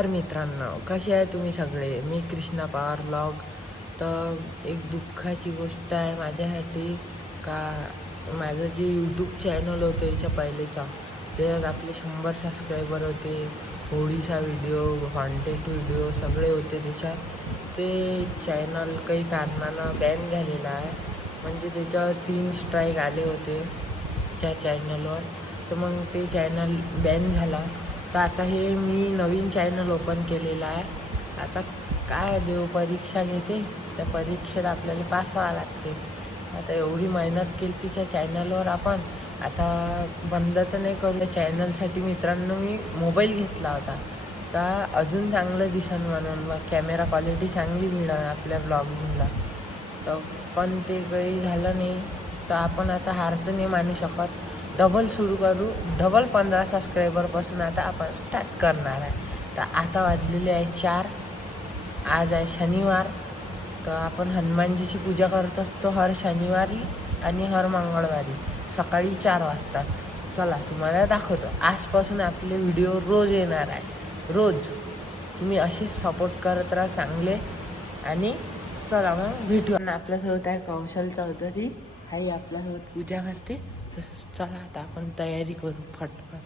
नमस्कार मित्रांनो, कसे आहे तुम्ही सगळे. मी कृष्णा पवार ब्लॉग. तर एक दुःखाची गोष्ट आहे माझ्यासाठी का माझं जे यूट्यूब चॅनल होतं याच्या पहिलेचा, त्याच्यात आपले 100 सबस्क्रायबर होते. होळीचा व्हिडिओ, कॉन्टेंट व्हिडिओ सगळे होते त्याच्यात. ते चॅनल काही कारणानं बॅन झालेलं आहे. म्हणजे त्याच्यावर 3 स्ट्राईक आले होते त्या चॅनलवर. तर मग ते चॅनल बॅन झाला. तर आता हे मी नवीन चॅनल ओपन केलेलं आहे. आता काय देव परीक्षा घेते, त्या परीक्षेत आपल्याला पास व्हावं लागते. आता एवढी मेहनत केली तिच्या चॅनलवर आपण, आता बंद तर नाही करू. त्या चॅनलसाठी मित्रांनो मी मोबाईल घेतला होता का अजून चांगलं दिसन म्हणून, कॅमेरा क्वालिटी चांगली मिळेल आपल्या ब्लॉगिंगला. तर पण ते काही झालं नाही. तर आपण आता हार तर नाही मानू शकत. डबल सुरू करू. डबल 15 सबस्क्रायबरपासून आता आपण स्टार्ट करणार आहे. तर आता वाजलेले आहे 4. आज आहे शनिवार. तर आपण हनुमानजीची पूजा करत असतो हर शनिवारी आणि हर मंगळवारी सकाळी 4 वाजता. चला तुम्हाला दाखवतो. आजपासून आपले व्हिडिओ रोज येणार आहे. रोज तुम्ही अशीच सपोर्ट करत राहा चांगले. आणि चला मग भेटू. आपल्यासोबत आहे कौशल चौधरी. आई आपल्यासोबत पूजा करते. तसंच चला आता आपण तयारी करू फटफट.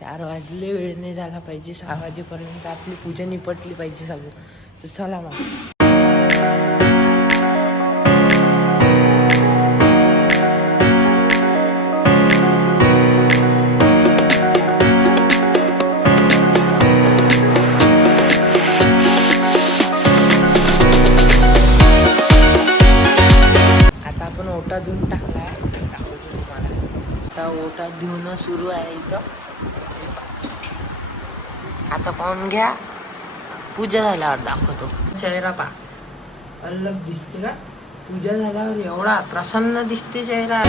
4 वाजले, वेळ नाही झाला पाहिजे. 6 वाजेपर्यंत आपली पूजा निपटली पाहिजे सगळं. तर चला मग. आता आपण ओटा धुवून टाकला आहे, दाखवतो तुम्हाला. आता ओटा धुवणं सुरू आहे इथं. आता पाहून घ्या. पूजा झाल्यावर दाखवतो. चेहरा पा अलग दिसते ना. पूजा झाल्यावर एवढा प्रसन्न दिसते चेहरा.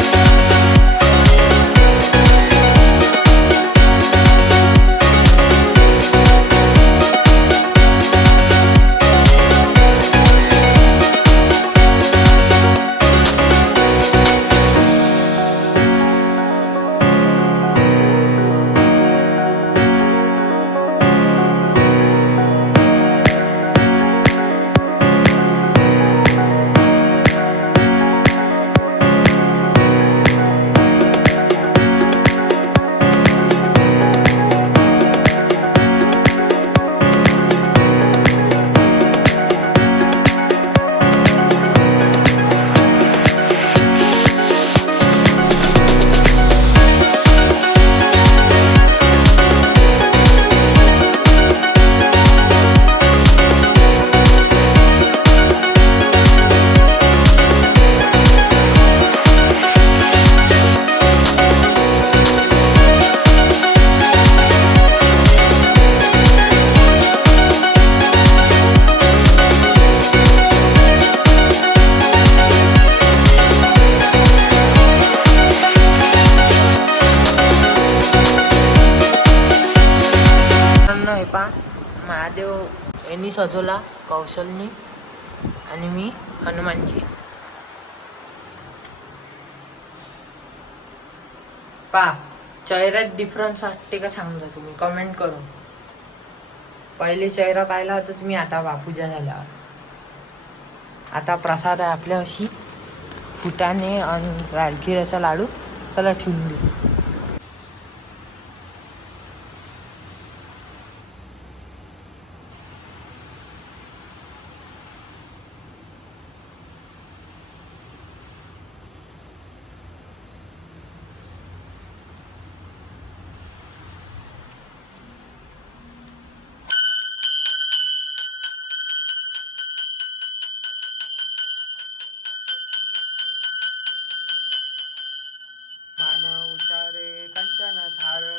महादेव यांनी सजवला, कौशलनी आणि मी हनुमानजी. चेहऱ्यात डिफरन्स वाटते का सांगा तुम्ही कमेंट करून. पहिले चेहरा पाहिला होता तुम्ही, आता पूजा झाल्यावर. आता प्रसाद आहे आपल्या अशी फुटाणे आणि राजगिराचा लाडू. चला ठेवून देऊ.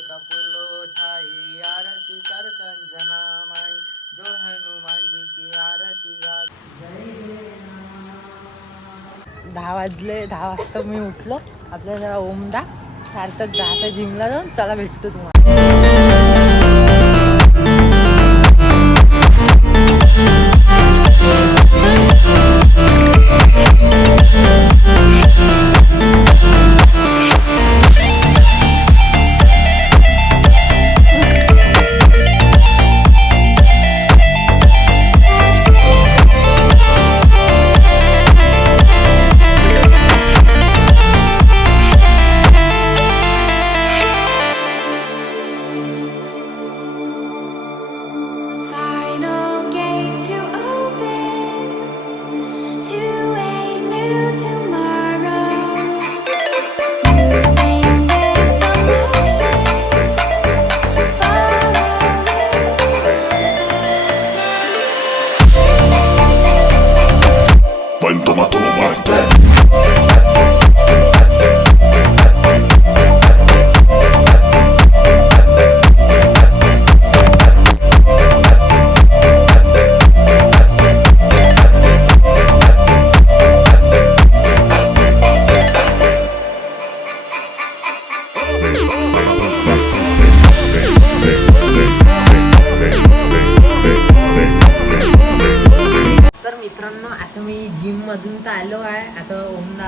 कपूरलो छाई आरती करतंजना माई जो हनुमानजी की आरती गा. 10 वाजले. 10 वाजता मी उठलो. आपल्याला ओमदा सार्थक जाता जिमला जाऊन. चला भेटतो तुम्हाला.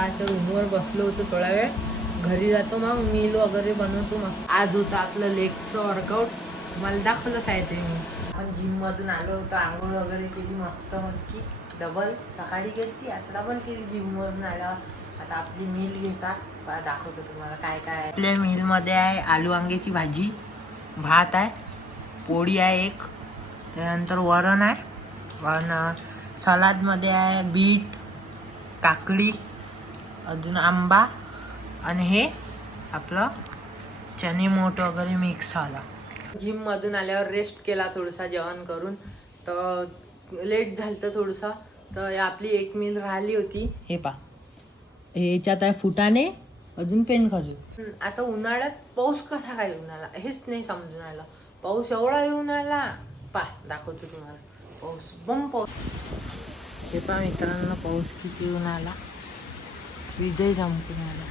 अशा रूमवर बसलो होतो थोडा वेळ. घरी जातो मग मील वगैरे बनवतो मस्त. आज होतं आपलं लेगचं वर्कआउट, तुम्हाला दाखवलंच आहे ते मी. आपण जिममधून आलो होतो, आंघोळ वगैरे केली मस्त मटकी. डबल सकाळी केली, आता डबल केली जिमवरून आल्यावर. आता आपली मील घेतात, दाखवतो तुम्हाला काय काय आहे. आपल्या मीलमध्ये आहे आलू वांग्याची भाजी, भात आहे, पोळी आहे एक, त्यानंतर वरण आहे, आणि सलाडमध्ये आहे बीट, काकडी, अजून आंबा, आणि हे आपलं चणे मोठ वगैरे मिक्स आला. जिममधून आल्यावर रेस्ट केला थोडासा जेवण करून, तर लेट झालं थोडंसं. तर आपली एक मील राहिली होती. हे पा, ह्याच्यात आहे फुटाणे, अजून पेंड खजूर. आता उन्हाळ्यात पाऊस कसा काय येऊन आला हेच नाही समजून आलं. पाऊस एवढा येऊन आला, पा दाखवतो तुम्हाला पाऊस, बम पाऊस. हे पा मित्रांनो, पाऊस किती येऊन आला, विजय चमकून आला.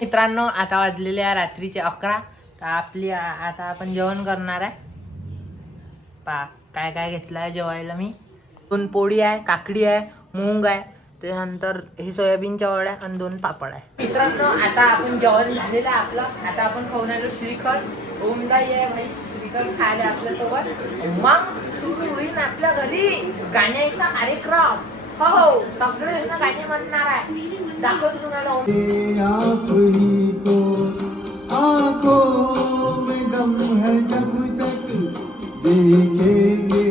मित्रांनो आता वाजलेले आहे रात्रीचे 11. तर आपली आता आपण जेवण करणार आहे. पा काय काय घेतलं आहे जेवायला मी. 2 पोळी आहे, काकडी आहे, मूग आहे, त्यानंतर हे सोयाबीनच्या वड्या आणि 2 पापड आहे. मित्रांनो आता आपण जेवण झालेलं आहे आपलं. आता आपण खाऊन आलो श्रीखंड. ओमदाई आहे भाई, श्रीखंड खायला आपल्यासोबत. मग सुरू होईल आपल्या घरी गाण्याचा कार्यक्रम. हो सगळे जण गाणे म्हणणार आहे, दाखवतो तुम्हाला. आंखों में दम है जब तक देखेंगे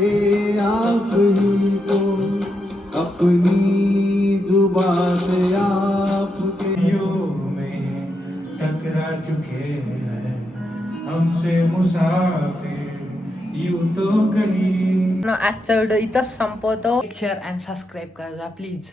आप ही को, अपनी जुबान से आपके में टकरा चुके हैं हमसे मुसाफिर यूं तो कहीं. आजचा व्हिडिओ इथंच संपवतो. शेअर अँड सबस्क्राईब करा प्लीज.